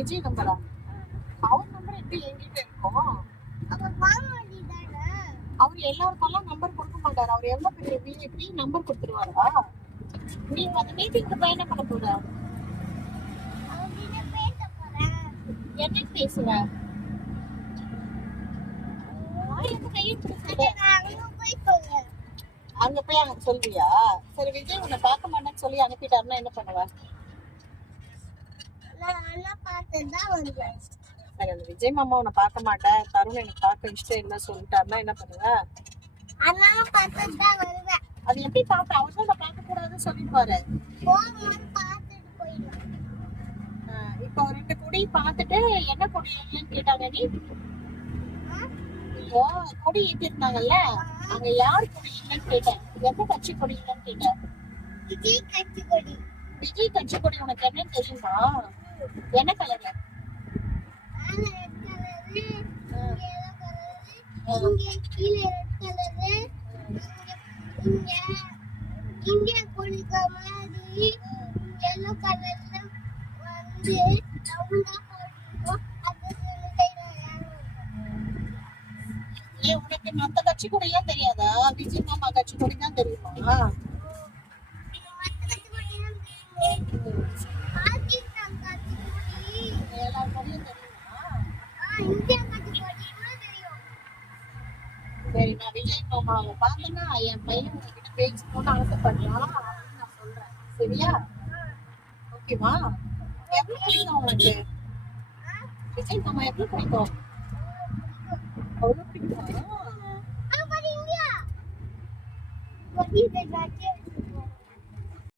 விஜய் நம்பரா? அவர் நம்பர் எப்படி என்கிட்ட இருக்கும்? அவர் எல்லாருக்கெல்லாம் நம்பர் கொடுக்க மாட்டாரு. அவர் எவ்வளவு பெரிய விஐபி, நம்பர் கொடுத்துருவாரா? நீங்க அந்த மீட்டிங்க்கு போய் என்ன பண்ண போற? என்ன பேசுற? அங்க போய் அங்க சொல்வியா? சரி, விஜய் உன்னை பார்க்க மாட்டேன்னு சொல்லி அனுப்பிட்டாருன்னா என்ன பண்ணுவ? சரி, அந்த விஜய் மாமா உன்னை பார்க்க மாட்டேன், தருண் எனக்கு பார்க்க இஷ்டம் இல்லை சொல்லிட்டாருன்னா என்ன பண்ணுவ? அது எப்படி பார்ப்ப? அவர் தான் பார்க்க கூடாதுன்னு சொல்லிடுவாரு. இப்போ 2 கொடி பார்த்துட்டு என்ன கொடி இல்லைன்னு கேட்டாங்க. நீ இப்போ கொடி ஏற்றிருந்தாங்கல்ல, அங்க யார் கொடி இல்லைன்னு கேட்டேன். எந்த கட்சி கொடி இல்லைன்னு கேட்டேன். விஜய் கட்சி கொடி. விஜய் கட்சி கொடி உனக்கு என்னன்னு தெரியுமா? என்ன கலர்ல? இந்தியா கொடிக்க மாதிரி எல்லோ கலர்ல வந்து உனக்கு மத்த கட்சி கொடி எல்லாம் தெரியாதா? விஜய் மாமா கட்சி கொடி தான் தெரியுமா? எல்லா கொடியும் தெரியுமா? சரி, நான் விஜய் மாமாவை பார்த்தேன்னா என் பையன் உங்ககிட்ட பேசணும்னு ஆசைப்படுறான், நான் சொல்றேன். சரியா? ஓகேவா? எவ்வளவு பிடிக்கும் உனக்கு விஜய் மாமா? எவ்வளவு பிடிக்கும்? அவ்வளவு பிடிக்குமா?